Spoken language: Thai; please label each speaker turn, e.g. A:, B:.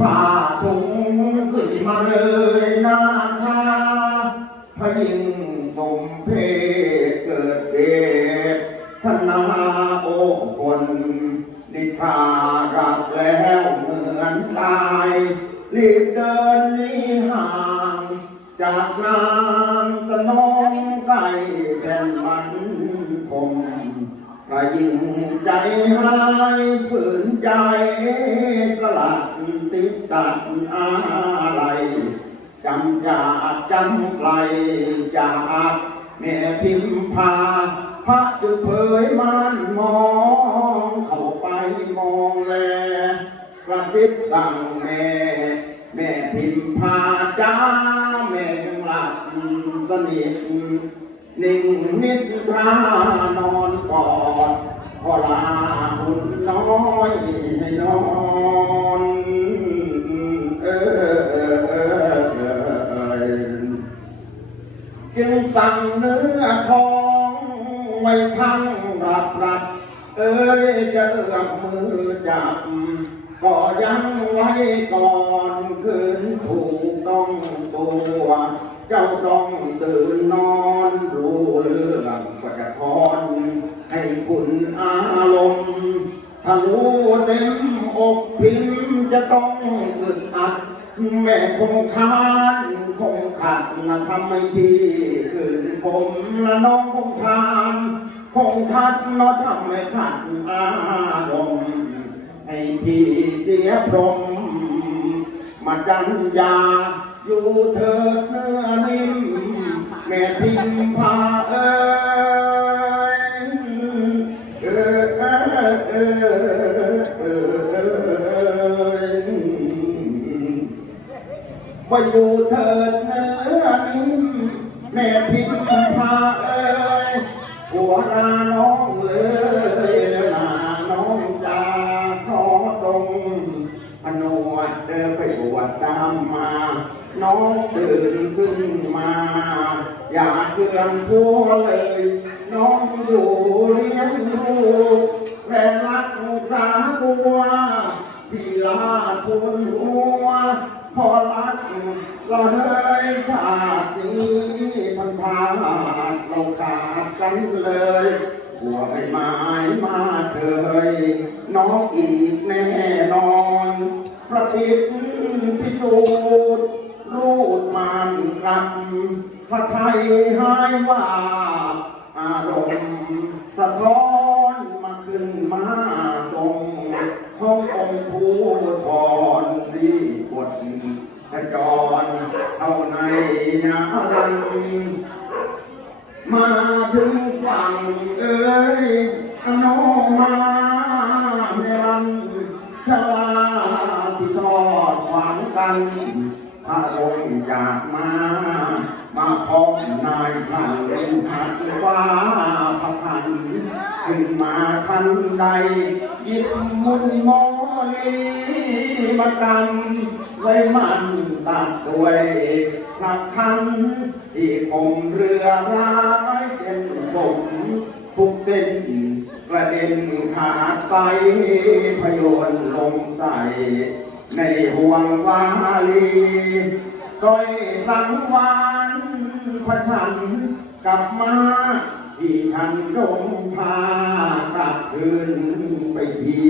A: ผ้าถุงขึ้นมาเลยนาคาพยิงสมเพเกิดเดชธนาโอคนนิทากับแล้วเหมือนตาย รีบเดินหนีห่าง จากนางสนองไก่แผ่นมันคง ก็ยิ่งใจหายฝืนใจสลัดติดตัดอะไรจำจากจำไกลจากแม่พิมพาพระจะเผยมันมอง เข้าไปมองแลกระซิบสั่งแม่แม่พิมพาจ้าแม่ยังหลับสนิทนิ่งนิดรานอน ดพอลาหุ่นน้อยให้นอนเออเออเออเออจึงสั่งเนื้อทองไม่ทั้งรับรับเอ้ยจะเอื้อมมือจับก็ยังไว้ก่อนคืนถูกต้องตัว เจ้าต้องตื่นนอนรู้เรื่อง ถ้ารู้เต็มอกพิมพ์จะต้องอึดอัด แม่คงคานคงขัดนะทำให้พี่คืนผมและน้องคงทานคงทัดเนาะทำให้ขัดอารมณ์ให้พี่เสียพรมมาจันยาอยู่เถิดเนื้อนิ่มแม่พิมพาเอ้ ว่าอยู่เถิดเนื้อนิ่มแม่พิมพาเอ้ยหัวนาน้องเลยนาน้องจาขอตรงพนวดเดินไปบวชตามมา น้องตื่นขึ้นมา อย่าเกือนพัวเลย น้องอยู่เลี้ยงลูกแรงรักษาตัวพี่ลาทุนหัว กันเลยหัวไม่ไม้มาเถยน้องอีกแน่นอนพระพิษพิสูจน์รูดมันกันพระไทยหายว่า อารมณ์สะท้อนมาขึ้นมาตรงห้ององค์ผู้ทอนรีบทขจรเข้าในนารัน มาถึงฝั่งเอ้ยอนมาเมรันชลาที่ทอดขวางกันพระองค์จากมา มาพร้อมนายพันหัดฟ้าพระพันขึ้นมาทันใด ยิบมุนมอลี มากันไว้มันตัดด้วยหลักคันที่คมเรือร้ายเส้นผมทุกเส้นกระเด็นขาดไปพยนต์ลงใส่ในห่วงวาลีก้อยสังวานพระฉันกลับมาที่ทันรงพากลับคืนไปที